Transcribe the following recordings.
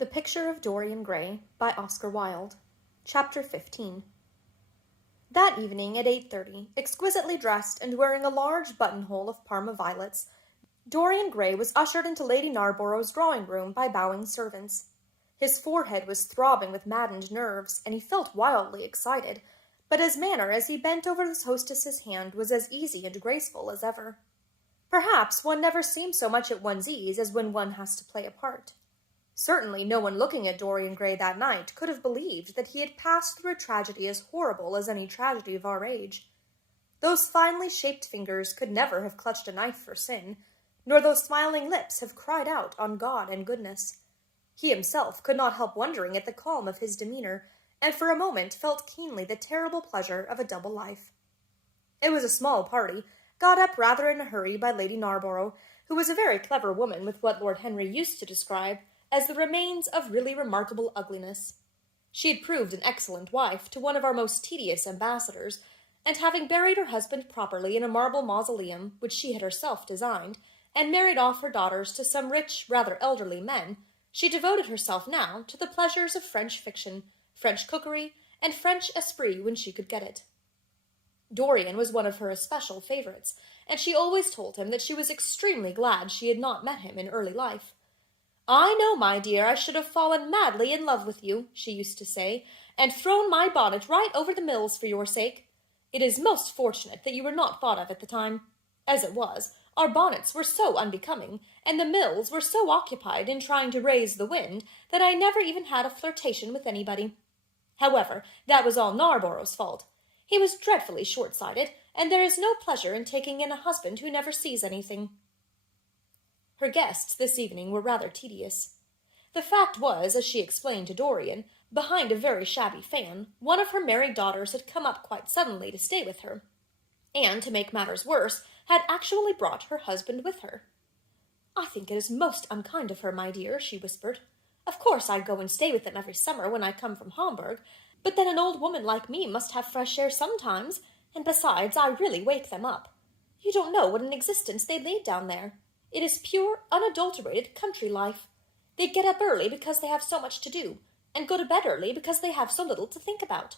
The Picture of Dorian Gray by Oscar Wilde. Chapter 15. That evening at 8:30, exquisitely dressed and wearing a large buttonhole of Parma violets, Dorian Gray was ushered into Lady Narborough's drawing-room by bowing servants. His forehead was throbbing with maddened nerves, and he felt wildly excited, but his manner as he bent over his hostess's hand was as easy and graceful as ever. Perhaps one never seems so much at one's ease as when one has to play a part. Certainly no one looking at Dorian Gray that night could have believed that he had passed through a tragedy as horrible as any tragedy of our age. Those finely shaped fingers could never have clutched a knife for sin, nor those smiling lips have cried out on God and goodness. He himself could not help wondering at the calm of his demeanor, and for a moment felt keenly the terrible pleasure of a double life. It was a small party, got up rather in a hurry by Lady Narborough, who was a very clever woman with what Lord Henry used to describe as the remains of really remarkable ugliness. She had proved an excellent wife to one of our most tedious ambassadors, and having buried her husband properly in a marble mausoleum which she had herself designed, and married off her daughters to some rich, rather elderly men, she devoted herself now to the pleasures of French fiction, French cookery, and French esprit when she could get it. Dorian was one of her especial favorites, and she always told him that she was extremely glad she had not met him in early life. "I know, my dear, I should have fallen madly in love with you," she used to say, "and thrown my bonnet right over the mills for your sake. It is most fortunate that you were not thought of at the time. As it was, our bonnets were so unbecoming, and the mills were so occupied in trying to raise the wind, that I never even had a flirtation with anybody. However, that was all Narborough's fault. He was dreadfully short-sighted, and there is no pleasure in taking in a husband who never sees anything." Her guests this evening were rather tedious. The fact was, as she explained to Dorian, behind a very shabby fan, one of her married daughters had come up quite suddenly to stay with her, and, to make matters worse, had actually brought her husband with her. "I think it is most unkind of her, my dear," she whispered. "Of course I go and stay with them every summer when I come from Hamburg, but then an old woman like me must have fresh air sometimes, and besides, I really wake them up. You don't know what an existence they lead down there. It is pure, unadulterated country life. They get up early because they have so much to do, and go to bed early because they have so little to think about.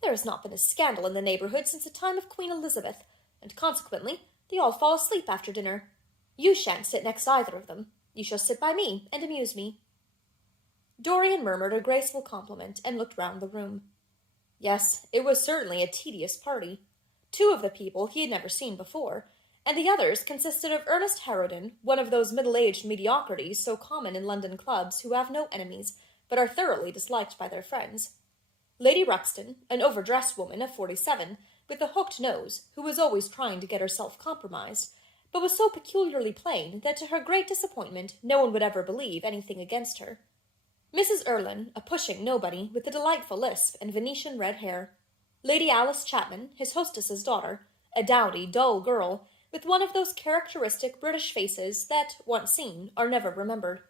There has not been a scandal in the neighborhood since the time of Queen Elizabeth, and consequently they all fall asleep after dinner. You shan't sit next either of them. You shall sit by me and amuse me." Dorian murmured a graceful compliment and looked round the room. Yes, it was certainly a tedious party. Two of the people he had never seen before, and the others consisted of Ernest Harrowden, one of those middle-aged mediocrities so common in London clubs who have no enemies, but are thoroughly disliked by their friends; Lady Ruxton, an overdressed woman of 47, with a hooked nose, who was always trying to get herself compromised, but was so peculiarly plain that to her great disappointment no one would ever believe anything against her; Mrs. Erlynne, a pushing nobody, with a delightful lisp and Venetian red hair; Lady Alice Chapman, his hostess's daughter, a dowdy, dull girl, with one of those characteristic British faces that, once seen, are never remembered;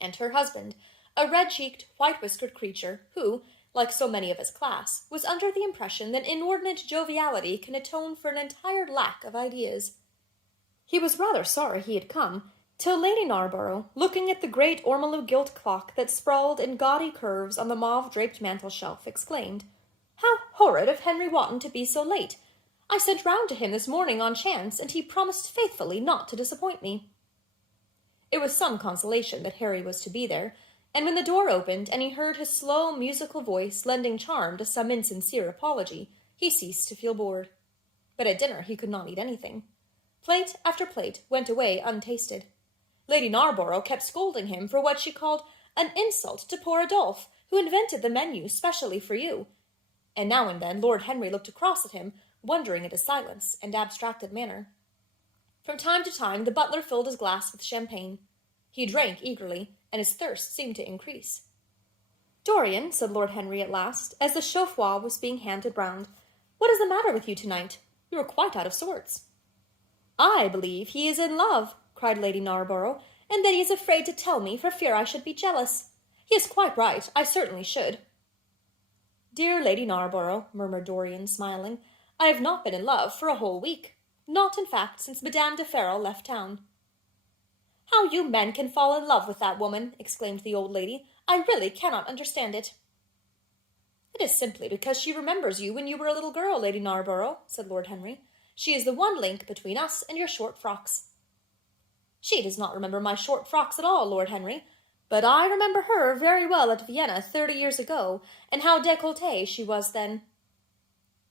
and her husband, a red-cheeked, white-whiskered creature, who, like so many of his class, was under the impression that inordinate joviality can atone for an entire lack of ideas. He was rather sorry he had come, till Lady Narborough, looking at the great ormolu gilt clock that sprawled in gaudy curves on the mauve-draped mantel-shelf, exclaimed, "How horrid of Henry Wotton to be so late! I sent round to him this morning on chance, and he promised faithfully not to disappoint me." It was some consolation that Harry was to be there, and when the door opened and he heard his slow, musical voice lending charm to some insincere apology, he ceased to feel bored. But at dinner he could not eat anything. Plate after plate went away untasted. Lady Narborough kept scolding him for what she called an insult to poor Adolphe, who invented the menu specially for you, and now and then Lord Henry looked across at him, wondering at his silence and abstracted manner. From time to time the butler filled his glass with champagne. He drank eagerly, and his thirst seemed to increase. "Dorian," said Lord Henry at last, as the chauffoir was being handed round, "what is the matter with you tonight? You are quite out of sorts." "I believe he is in love," cried Lady Narborough, "and that he is afraid to tell me for fear I should be jealous. He is quite right, I certainly should." "Dear Lady Narborough," murmured Dorian, smiling, "I have not been in love for a whole week. Not, in fact, since Madame de Ferrol left town." "How you men can fall in love with that woman," exclaimed the old lady, "I really cannot understand it." "It is simply because she remembers you when you were a little girl, Lady Narborough," said Lord Henry. "She is the one link between us and your short frocks." "She does not remember my short frocks at all, Lord Henry, but I remember her very well at Vienna 30 years ago, and how décolletée she was then."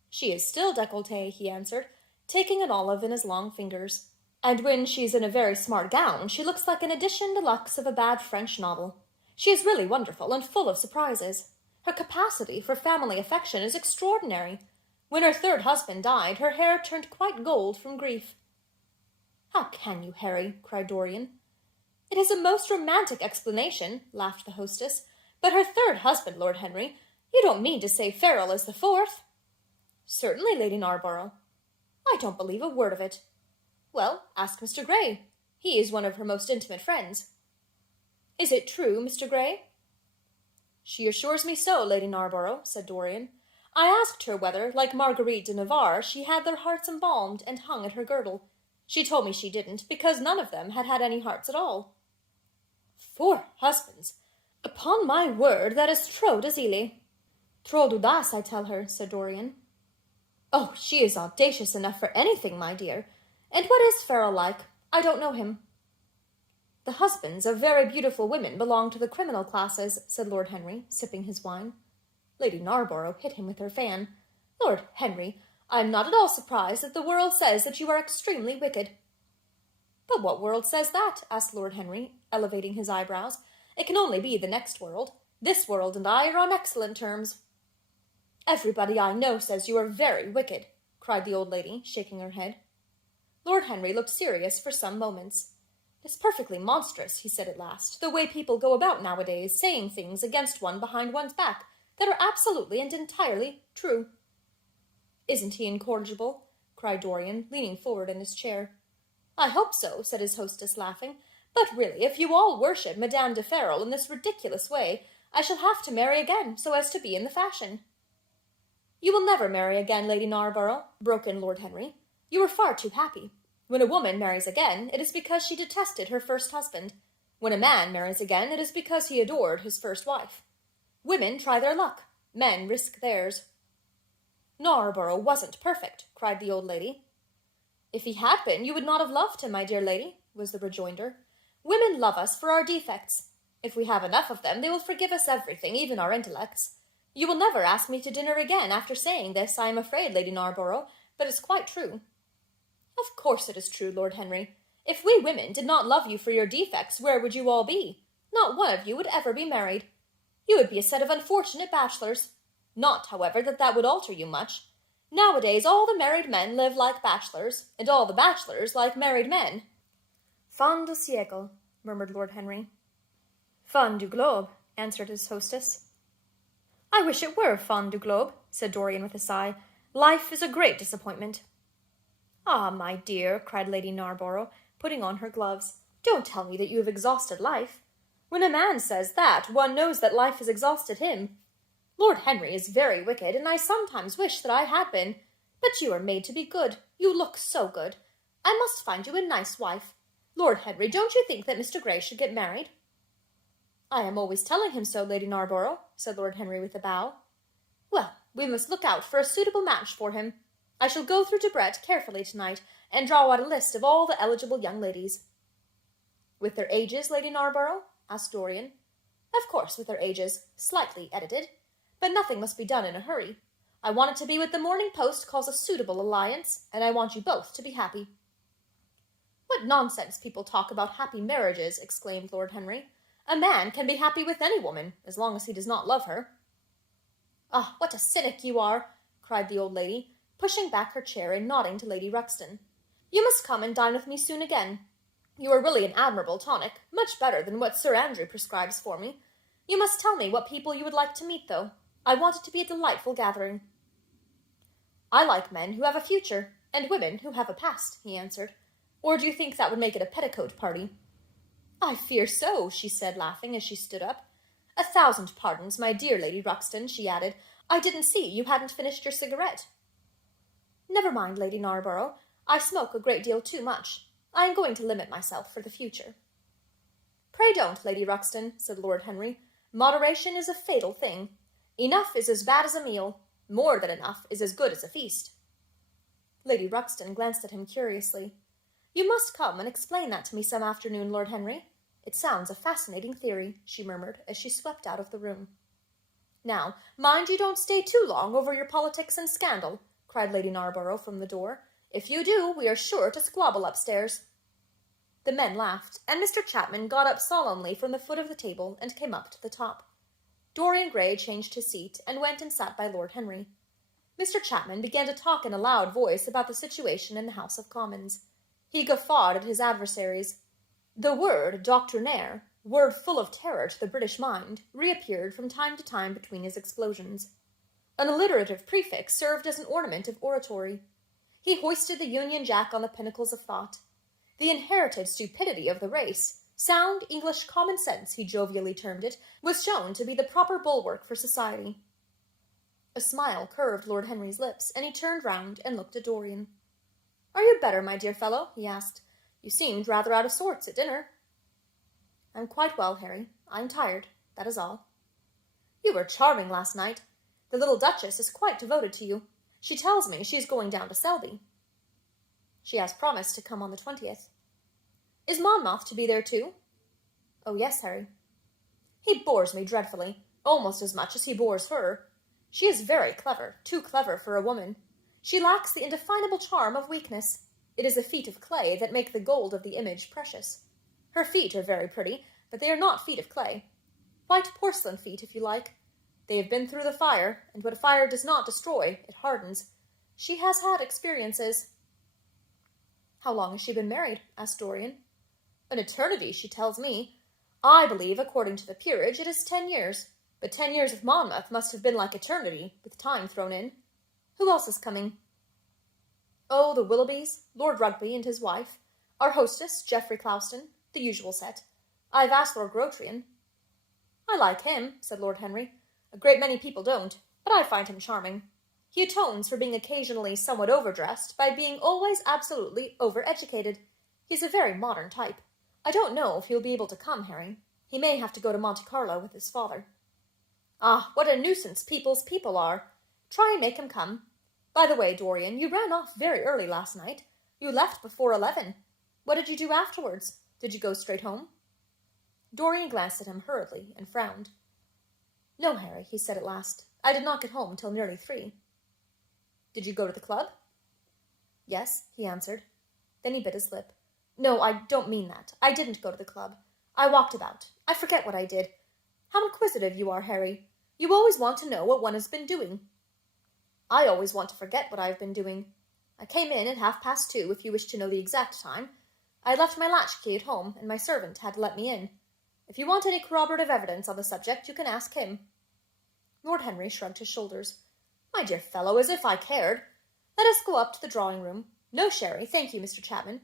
"She is still décolletée," he answered, taking an olive in his long fingers. "And when she's in a very smart gown, she looks like an edition de luxe of a bad French novel. She is really wonderful and full of surprises. Her capacity for family affection is extraordinary. When her third husband died, her hair turned quite gold from grief." "How can you, Harry?" cried Dorian. "It is a most romantic explanation," laughed the hostess. "But her third husband, Lord Henry, you don't mean to say Farrell is the fourth?" "Certainly, Lady Narborough." "I don't believe a word of it." "Well, ask Mr. Gray. He is one of her most intimate friends." "Is it true, Mr. Gray?" "She assures me so, Lady Narborough," said Dorian. "I asked her whether, like Marguerite de Navarre, she had their hearts embalmed and hung at her girdle. She told me she didn't, because none of them had had any hearts at all." "4 husbands! Upon my word, that is trop d'zélie." "Trop d'audace, I tell her," said Dorian. "Oh, she is audacious enough for anything, my dear. And what is Farrell like? I don't know him." "The husbands of very beautiful women belong to the criminal classes," said Lord Henry, sipping his wine. Lady Narborough hit him with her fan. "Lord Henry, I am not at all surprised that the world says that you are extremely wicked." "But what world says that?" asked Lord Henry, elevating his eyebrows. "It can only be the next world. This world and I are on excellent terms." "Everybody I know says you are very wicked," cried the old lady, shaking her head. Lord Henry looked serious for some moments. "It's perfectly monstrous," he said at last, "the way people go about nowadays, saying things against one behind one's back that are absolutely and entirely true." "Isn't he incorrigible?" cried Dorian, leaning forward in his chair. "I hope so," said his hostess, laughing. "But really, if you all worship Madame de Farrell in this ridiculous way, I shall have to marry again, so as to be in the fashion." "You will never marry again, Lady Narborough," broke in Lord Henry. "You are far too happy. When a woman marries again, it is because she detested her first husband. When a man marries again, it is because he adored his first wife. Women try their luck. Men risk theirs." "Narborough wasn't perfect," cried the old lady. "If he had been, you would not have loved him, my dear lady," was the rejoinder. "Women love us for our defects. If we have enough of them, they will forgive us everything, even our intellects. You will never ask me to dinner again after saying this, I am afraid, Lady Narborough, but it's quite true." "Of course it is true, Lord Henry. If we women did not love you for your defects, where would you all be? Not one of you would ever be married. You would be a set of unfortunate bachelors. Not, however, that that would alter you much. Nowadays all the married men live like bachelors, and all the bachelors like married men." "Fin du siècle," murmured Lord Henry. "Fin du globe," answered his hostess. "I wish it were fin du globe," said Dorian with a sigh. "Life is a great disappointment." "Ah, my dear," cried Lady Narborough, putting on her gloves, "don't tell me that you have exhausted life. When a man says that, one knows that life has exhausted him. Lord Henry is very wicked, and I sometimes wish that I had been. But you are made to be good. You look so good. I must find you a nice wife. Lord Henry, don't you think that Mr. Gray should get married?" "I am always telling him so, Lady Narborough," said Lord Henry with a bow. "Well, we must look out for a suitable match for him. I shall go through Debrett carefully tonight, and draw out a list of all the eligible young ladies." "With their ages, Lady Narborough?" asked Dorian. "Of course, with their ages, slightly edited. But nothing must be done in a hurry. I want it to be what the Morning Post calls a suitable alliance, and I want you both to be happy." "What nonsense people talk about happy marriages!" exclaimed Lord Henry. "A man can be happy with any woman, as long as he does not love her." "Ah, what a cynic you are!" cried the old lady, pushing back her chair and nodding to Lady Ruxton. "You must come and dine with me soon again. You are really an admirable tonic, much better than what Sir Andrew prescribes for me. You must tell me what people you would like to meet, though. I want it to be a delightful gathering." "I like men who have a future, and women who have a past," he answered. "Or do you think that would make it a petticoat party?" "I fear so," she said, laughing as she stood up. "1,000 pardons, my dear Lady Ruxton," she added. "I didn't see you hadn't finished your cigarette." "Never mind, Lady Narborough. I smoke a great deal too much. I am going to limit myself for the future." Pray don't, Lady Ruxton, said Lord Henry. Moderation is a fatal thing. Enough is as bad as a meal. More than enough is as good as a feast. Lady Ruxton glanced at him curiously. You must come and explain that to me some afternoon, Lord Henry. It sounds a fascinating theory, she murmured as she swept out of the room. Now, mind you don't stay too long over your politics and scandal, cried Lady Narborough from the door. If you do, we are sure to squabble upstairs. The men laughed, and Mr. Chapman got up solemnly from the foot of the table and came up to the top. Dorian Gray changed his seat and went and sat by Lord Henry. Mr. Chapman began to talk in a loud voice about the situation in the House of Commons. He guffawed at his adversaries. The word doctrinaire, word full of terror to the British mind, reappeared from time to time between his explosions. An alliterative prefix served as an ornament of oratory. He hoisted the Union Jack on the pinnacles of thought. The inherited stupidity of the race, sound English common sense, he jovially termed it, was shown to be the proper bulwark for society. A smile curved Lord Henry's lips, and he turned round and looked at Dorian. Are you better, my dear fellow? He asked. You seemed rather out of sorts at dinner. I'm quite well, Harry. I'm tired, that is all. You were charming last night. The little Duchess is quite devoted to you. She tells me she is going down to Selby. She has promised to come on the 20th. Is Monmouth to be there too? Oh, yes, Harry. He bores me dreadfully, almost as much as he bores her. She is very clever, too clever for a woman. She lacks the indefinable charm of weakness. It is the feet of clay that make the gold of the image precious. Her feet are very pretty, but they are not feet of clay. White porcelain feet, if you like. They have been through the fire, and what fire does not destroy, it hardens. She has had experiences. How long has she been married? Asked Dorian. An eternity, she tells me. I believe, according to the peerage, it is 10 years. But 10 years with Monmouth must have been like eternity, with time thrown in. Who else is coming? Oh, the Willoughbys, Lord Rugby and his wife, our hostess, Geoffrey Clouston, the usual set. I've asked Lord Grotrian. I like him, said Lord Henry. A great many people don't, but I find him charming. He atones for being occasionally somewhat overdressed by being always absolutely overeducated. He's a very modern type. I don't know if he'll be able to come, Harry. He may have to go to Monte Carlo with his father. Ah, what a nuisance people's people are. Try and make him come. By the way, Dorian, you ran off very early last night. You left before 11. What did you do afterwards? Did you go straight home? Dorian glanced at him hurriedly and frowned. No, Harry, he said at last. I did not get home till nearly 3. Did you go to the club? Yes, he answered. Then he bit his lip. No, I don't mean that. I didn't go to the club. I walked about. I forget what I did. How inquisitive you are, Harry. You always want to know what one has been doing. I always want to forget what I have been doing. I came in at 2:30, if you wish to know the exact time. I had left my latchkey at home, and my servant had to let me in. If you want any corroborative evidence on the subject, you can ask him. Lord Henry shrugged his shoulders. My dear fellow, as if I cared. Let us go up to the drawing-room. No sherry, thank you, Mr. Chapman.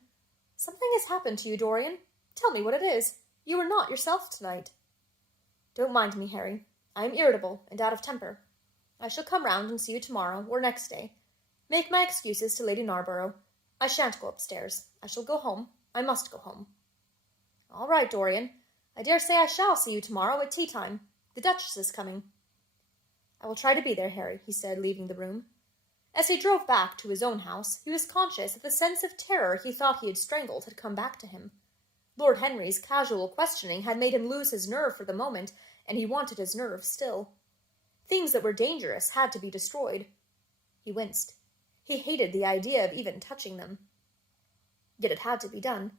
Something has happened to you, Dorian. Tell me what it is. You are not yourself tonight. Don't mind me, Harry. I am irritable and out of temper. I shall come round and see you tomorrow or next day. Make my excuses to Lady Narborough. I shan't go upstairs. I shall go home. I must go home. All right, Dorian. I dare say I shall see you tomorrow at tea-time. The Duchess is coming. I will try to be there, Harry, he said, leaving the room. As he drove back to his own house, he was conscious that the sense of terror he thought he had strangled had come back to him. Lord Henry's casual questioning had made him lose his nerve for the moment, and he wanted his nerve still. Things that were dangerous had to be destroyed. He winced. He hated the idea of even touching them. Yet it had to be done.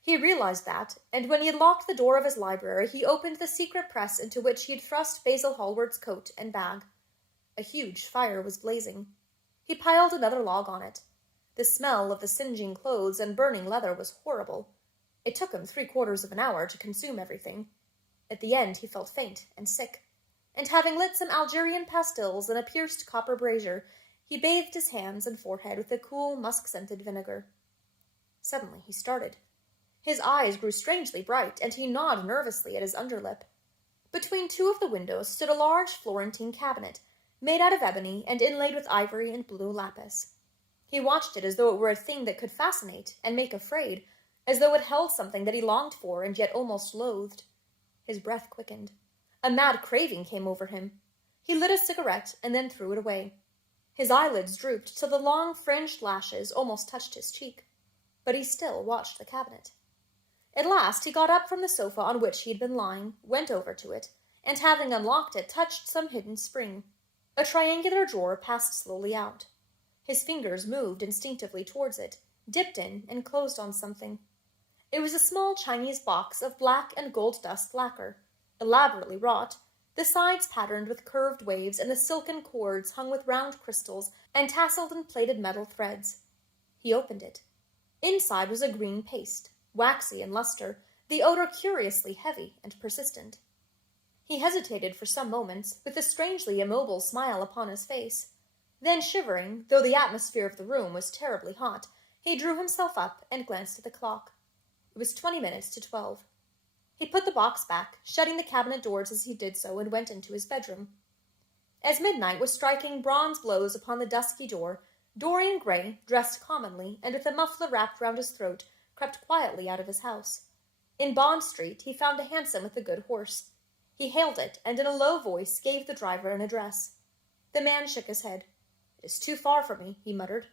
He realized that, and when he had locked the door of his library, he opened the secret press into which he had thrust Basil Hallward's coat and bag. A huge fire was blazing. He piled another log on it. The smell of the singeing clothes and burning leather was horrible. It took him 3/4 of an hour to consume everything. At the end he felt faint and sick, and having lit some Algerian pastils in a pierced copper brazier, he bathed his hands and forehead with the cool, musk-scented vinegar. Suddenly he started. His eyes grew strangely bright, and he gnawed nervously at his underlip. Between 2 of the windows stood a large Florentine cabinet, made out of ebony and inlaid with ivory and blue lapis. He watched it as though it were a thing that could fascinate and make afraid, as though it held something that he longed for and yet almost loathed. His breath quickened. A mad craving came over him. He lit a cigarette and then threw it away. His eyelids drooped till the long fringed lashes almost touched his cheek, but he still watched the cabinet. At last he got up from the sofa on which he had been lying, went over to it, and having unlocked it, touched some hidden spring. A triangular drawer passed slowly out. His fingers moved instinctively towards it, dipped in, and closed on something. It was a small Chinese box of black and gold dust lacquer, elaborately wrought, the sides patterned with curved waves and the silken cords hung with round crystals and tasseled and plaited metal threads. He opened it. Inside was a green paste, waxy in luster, the odor curiously heavy and persistent. He hesitated for some moments, with a strangely immobile smile upon his face. Then, shivering, though the atmosphere of the room was terribly hot, he drew himself up and glanced at the clock. It was 20 minutes to 12. He put the box back, shutting the cabinet doors as he did so, and went into his bedroom. As midnight was striking bronze blows upon the dusky door, Dorian Gray, dressed commonly and with a muffler wrapped round his throat, crept quietly out of his house. In Bond Street he found a hansom with a good horse. He hailed it, and in a low voice gave the driver an address. The man shook his head. "It is too far for me," he muttered.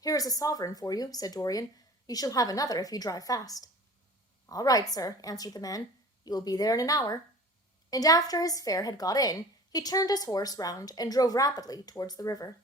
"Here is a sovereign for you," said Dorian. "You shall have another if you drive fast." "All right, sir," answered the man. "You will be there in an hour." And after his fare had got in, he turned his horse round and drove rapidly towards the river.